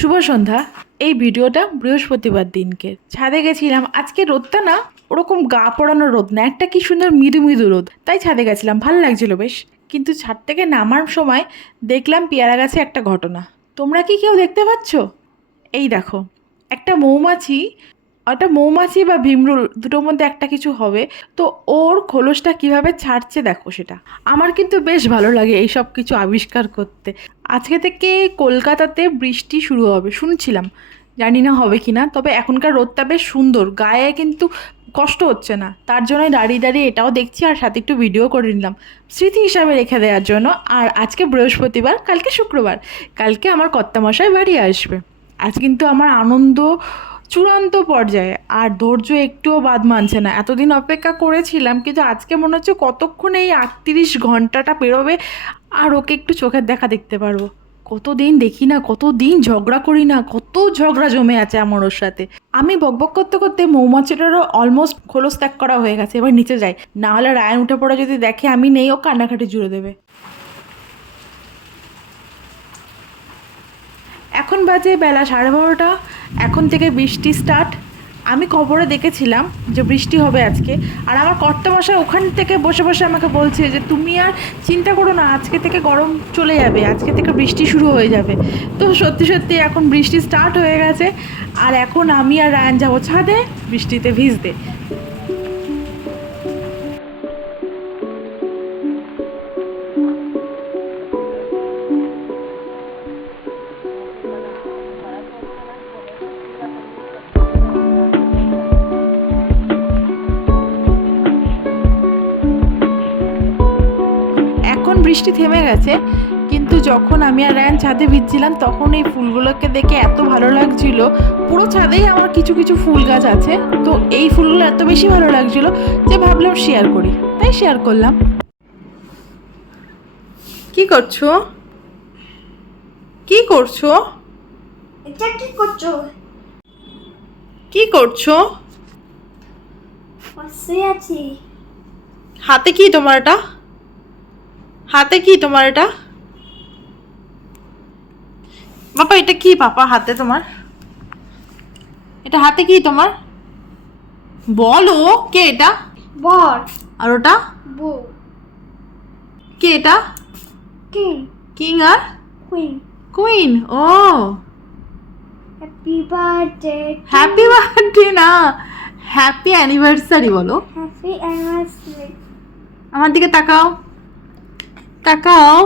শুভ সন্ধ্যা। এই ভিডিওটা বৃহস্পতিবার দিনকে। ছাদে গেছিলাম। আজকে রোদটা না ওরকম গা পড়ানো রোদ না, একটা কি সুন্দর মৃদু মৃদু রোদ। তাই ছাদে গেছিলাম, ভালো লাগছিল বেশ। কিন্তু ছাদ থেকে নামার সময় দেখলাম পেয়ারা গাছে একটা ঘটনা। তোমরা কি কেউ দেখতে পাচ্ছ? এই দেখো, একটা মৌমাছি ওটা মৌমাছি বা ভীমরুল দুটোর মধ্যে একটা কিছু হবে। তো ওর খোলসটা কীভাবে ছাড়ছে দেখো সেটা। আমার কিন্তু বেশ ভালো লাগে এই সব কিছু আবিষ্কার করতে। আজকে থেকে কলকাতাতে বৃষ্টি শুরু হবে, শুনছিলাম। জানি না হবে কি না তবে এখনকার রোদটা বেশ সুন্দর। গায়ে কিন্তু কষ্ট হচ্ছে না। তার জন্য দাঁড়িয়ে দাঁড়িয়ে এটাও দেখছি আর সাথে একটু ভিডিও করে নিলাম। স্মৃতি হিসাবে রেখে দেওয়ার জন্য, আর আজকে বৃহস্পতিবার, কালকে শুক্রবার। কালকে আমার কর্তামশাই বাড়ি আসবে। আজ কিন্তু আমার আনন্দ চূড়ান্ত পর্যায়ে। আর ধৈর্য একটুও বাদ মানছে না। এতদিন অপেক্ষা করেছিলাম, কিন্তু আজকে মনে হচ্ছে কতক্ষণ এই আটত্রিশ ঘন্টাটা পেরোবে, আর ওকে একটু চোখের দেখা দেখতে পারব। কতদিন দেখি না, কতদিন ঝগড়া করি না, কত ঝগড়া জমে আছে আমার ওর সাথে। আমি বকবক করতে করতে মৌমাছিটারও অলমোস্ট খোলস ত্যাগ করা হয়ে গেছে, এবার নিচে যাই। না হলে রায়ন উঠে পড়ে যদি দেখে আমি নেই, ও কান্নাকাটি জুড়ে দেবে। এখন বাজে বেলা সাড়ে বারোটা। এখন থেকে বৃষ্টি স্টার্ট আমি খবরে দেখেছিলাম যে বৃষ্টি হবে আজকে। আর আমার কর্তামশাই ওখান থেকে বসে বসে আমাকে বলছে যে, তুমি আর চিন্তা করো না, আজকে থেকে গরম চলে যাবে, আজকে থেকে বৃষ্টি শুরু হয়ে যাবে। তো সত্যি সত্যি এখন বৃষ্টি স্টার্ট হয়ে গেছে। আর এখন আমি আর রায়ন যাব ছাদে বৃষ্টিতে ভিজতে। বৃষ্টি থেমে গেছে কিন্তু যখন আমি আর রায়ান ছাদে ভিজছিলাম তখন এই ফুলগুলোকে দেখে এত ভালো লাগছিল। পুরো ছাদেই আমার কিছু কিছু ফুল গাছ আছে তো এই ফুলগুলো এত বেশি ভালো লাগছিল যে ভাবলাম শেয়ার করি। তাই শেয়ার করলাম। কি করছ? কি করছ? এটা কি করছ? কি করছ? বসে আছি। হাতে কি তোমার এটা হাতে কি তোমার এটা? বাবা এটা কি পাপা হাতে তোমার? এটা হাতে কি তোমার? বলো কে এটা? বর। আর ওটা? বউ। কে এটা? কিং। কিং আর? কুইন। কুইন ও। হ্যাপি বার্থডে হ্যাপি বার্থডে না। হ্যাপি অ্যানিভার্সারি বলো। হ্যাপি অ্যানিভার্সারি আমার দিকে তাকাও। তাকাও